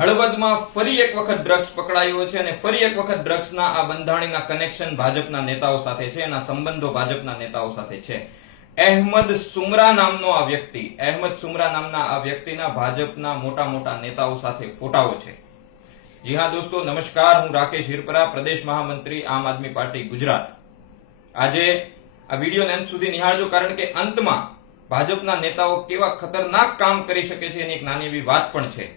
હળવદમાં ફરી એક વખત ડ્રગ્સ પકડાયો છે અને ફરી એક વખત ડ્રગ્સના આ બંધાણીના કનેક્શન ભાજપના નેતાઓ સાથે છે, એના સંબંધો ભાજપના નેતાઓ સાથે છે. અહેમદ સુમરા નામનો આ વ્યક્તિ, અહેમદ સુમરા નામના આ વ્યક્તિના ભાજપના મોટા મોટા નેતાઓ સાથે ફોટાઓ છે. જી હા દોસ્તો, નમસ્કાર. હું રાકેશ હિરપરા, પ્રદેશ મહામંત્રી આમ આદમી પાર્ટી ગુજરાત. આજે આ વિડીયોને અંત સુધી નિહાળજો, કારણ કે અંતમાં ભાજપના નેતાઓ કેવા ખતરનાક કામ કરી શકે છે એની એક નાની એવી વાત પણ છે.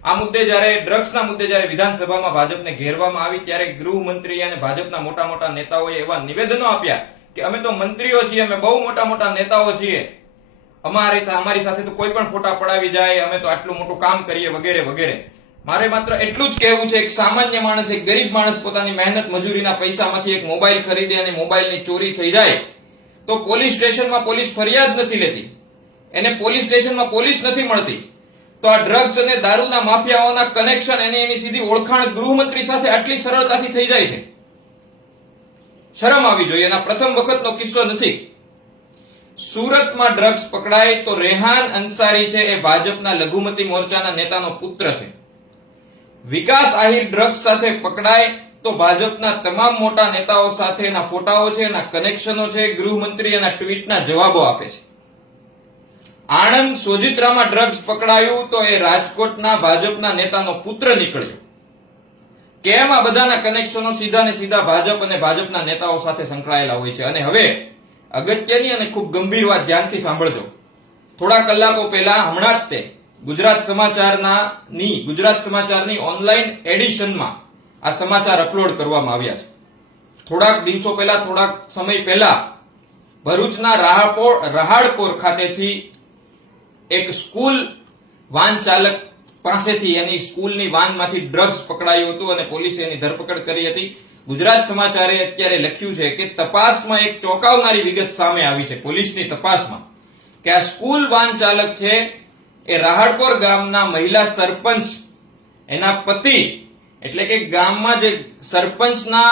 આ મુદ્દે જ્યારે ડ્રગ્સના મુદ્દે જ્યારે વિધાનસભામાં ભાજપને ઘેરવામાં આવી ત્યારે ગૃહમંત્રી અને ભાજપના મોટા મોટા નેતાઓએ એવા નિવેદનો આપ્યા કે અમે તો મંત્રીઓ છીએ, અમે બહુ મોટા મોટા નેતાઓ છીએ, અમારી સાથે તો કોઈ પણ ફોટા પડાવી જાય, અમે તો આટલું મોટું કામ કરીએ વગેરે વગેરે. મારે માત્ર એટલું જ કહેવું છે, એક સામાન્ય માણસ, એક ગરીબ માણસ પોતાની મહેનત મજૂરીના પૈસામાંથી એક મોબાઈલ ખરીદે અને મોબાઈલની ચોરી થઈ જાય તો પોલીસ સ્ટેશનમાં પોલીસ ફરિયાદ નથી લેતી, એને પોલીસ સ્ટેશનમાં પોલીસ નથી મળતી. તો આ ડ્રગ્સ અને દારૂના માફિયાઓના કનેક્શન, એની સીધી ઓળખાણ ગૃહમંત્રી સાથે આટલી સરળતાથી થઈ જાય છે. શરમ આવી જોઈએ. એના પ્રથમ વખતનો કિસ્સો નથી. સુરતમાં ડ્રગ્સ પકડાય તો રેહાન અંસારી છે, એ ભાજપના લઘુમતી મોરચાના નેતાનો પુત્ર છે. વિકાસ આહિર ડ્રગ્સ સાથે પકડાય તો ભાજપના તમામ મોટા નેતાઓ સાથે એના ફોટાઓ છે, એના કનેક્શનો છે. ગૃહમંત્રી એના ટ્વીટના જવાબો આપે છે. આણંદ સોજિત્રામાં ડ્રગ્સ પકડાયું તો એ રાજકોટના ભાજપના નેતાનો પુત્ર નીકળ્યો. કેમ આ બધાના કનેક્શનો સીધા ને સીધા ભાજપ અને ભાજપના નેતાઓ સાથે સંકળાયેલા હોય છે. અને હવે અગત્યની અને ખૂબ ગંભીર વાત ધ્યાનથી સાંભળજો. થોડા કલાકો પહેલા હમણાં જ તે ગુજરાત સમાચારની ઓનલાઈન એડિશનમાં આ સમાચાર અપલોડ કરવામાં આવ્યા છે. થોડાક દિવસો પહેલા, થોડાક સમય પહેલા ભરૂચના રહાડપોર ખાતેથી એક સ્કૂલ વાન ચાલક પાસેથી, એની સ્કૂલની વાનમાંથી ડ્રગ્સ પકડાયું હતું અને પોલીસે એની ધરપકડ કરી હતી. ગુજરાત સમાચારે અત્યારે લખ્યું છે કે તપાસમાં એક ચોંકાવનારી વિગત સામે આવી છે, પોલીસની તપાસમાં, કે આ સ્કૂલ વાન ચાલક છે એ રહાડપોર ગામના મહિલા સરપંચ, એના પતિ, એટલે કે ગામમાં જે સરપંચના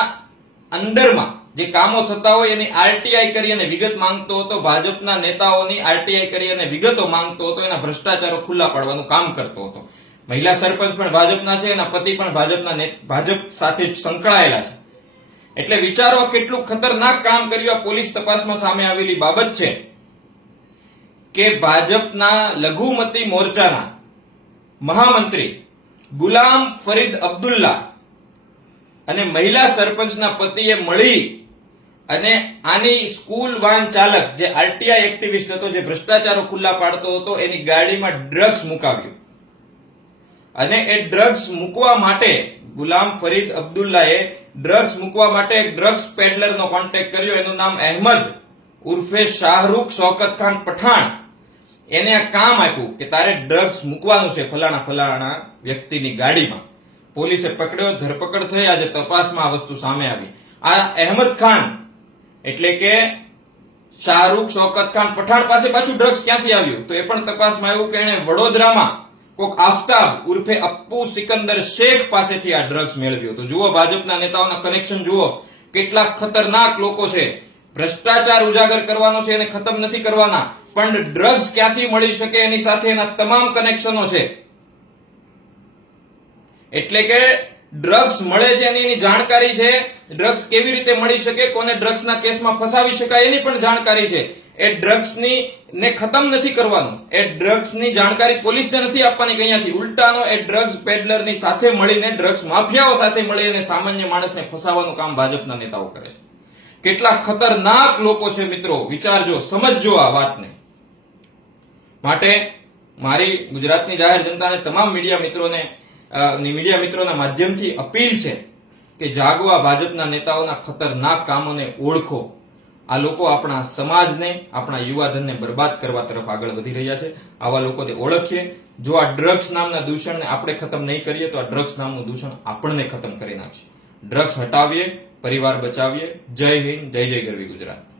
અંડરમાં જે કામો થતા હોય એની આરટીઆઈ કરી અને વિગત માંગતો હતો, ભાજપના નેતાઓની આરટીઆઈ કરી અને વિગતો માંગતો હતો, એના ભ્રષ્ટાચારો ખુલ્લા પાડવાનું કામ કરતો હતો. મહિલા સરપંચ પણ ભાજપના છે, એના પતિ પણ ભાજપ સાથે જ સંકળાયેલા છે. એટલે વિચારો કેટલું ખતરનાક કામ કર્યું. પોલીસ તપાસમાં સામે આવેલી બાબત છે કે ભાજપના લઘુમતી મોરચાના મહામંત્રી ગુલામ ફરીદ અબ્દુલ્લા અને મહિલા સરપંચના પતિએ મળી અને આની સ્કૂલ વાન ચાલક, જે આરટીઆઈ એક્ટિવિસ્ટ હતો, જે ભ્રષ્ટાચારો ખુલ્લા પાડતો હતો, એની ગાડીમાં ડ્રગ્સ મુકાવ્યું. અને એ ડ્રગ્સ મૂકવા માટે ગુલામ ફરીદ અબ્દુલ્લાએ ડ્રગ્સ મૂકવા માટે એક ડ્રગ્સ પેડલરનો કોન્ટેક્ટ કર્યો. એનું નામ અહેમદ ઉર્ફે શાહરૂખ શૌકત ખાન પઠાણ. એને આ કામ આપ્યું કે તારે ડ્રગ્સ મૂકવાનું છે ફલાણા વ્યક્તિની ગાડીમાં. પોલીસે પકડ્યો, ધરપકડ થઈ. આજે તપાસમાં આ વસ્તુ સામે આવી. આ અહેમદ ખાન એટલે કે શાહરૂખ શૌકત ખાન પઠાણ પાસે પાછું ડ્રગ્સ ક્યાંથી આવ્યું તો એ પણ તપાસમાં આવ્યું કે એને વડોદરામાં કોક આફતાબ ઉર્ફે અપ્પુ સિકંદર શેખ પાસેથી આ ડ્રગ્સ મેળવ્યો. તો જુઓ, ભાજપના નેતાઓના કનેક્શન જુઓ, કેટલા ખતરનાક લોકો છે. ભ્રષ્ટાચાર ઉજાગર કરવાનો છે, એને ખતમ નથી કરવાના, પણ ડ્રગ્સ ક્યાંથી મળી શકે એની સાથે એના તમામ કનેક્શનો છે. એટલે કે ડ્રગ્સ મળે છે એની જાણકારી છે, ડ્રગ્સ કેવી રીતે મળી શકે, કોને ડ્રગ્સના કેસમાં ફસાવી શકાય એની પણ જાણકારી છે. એ ડ્રગ્સની ને ખતમ નથી કરવાનું, એ ડ્રગ્સની જાણકારી પોલીસને નથી આપવાની કયાંથી. ઉલટાનો એ ડ્રગ્સ પેડલરની સાથે મળીને, ડ્રગ્સ માફિયાઓ સાથે મળી અને સામાન્ય માણસને ફસાવાનું કામ ભાજપના નેતાઓ કરે છે. કેટલા ખતરનાક લોકો છે મિત્રો, વિચારજો, સમજજો આ વાતને. માટે મારી ગુજરાતની જાહેર જનતાને, તમામ મીડિયા મિત્રોના માધ્યમથી અપીલ છે કે જાગવા, ભાજપના નેતાઓના ખતરનાક કામોને ઓળખો. આ લોકો આપણા સમાજને, આપણા યુવાધનને બરબાદ કરવા તરફ આગળ વધી રહ્યા છે. આવા લોકોને ઓળખીએ. જો આ ડ્રગ્સ નામના દૂષણને આપણે ખતમ નહીં કરીએ તો આ ડ્રગ્સ નામનું દૂષણ આપણને ખતમ કરી નાખશે. ડ્રગ્સ હટાવીએ, પરિવાર બચાવીએ. જય હિન્દ, જય જય ગરવી ગુજરાત.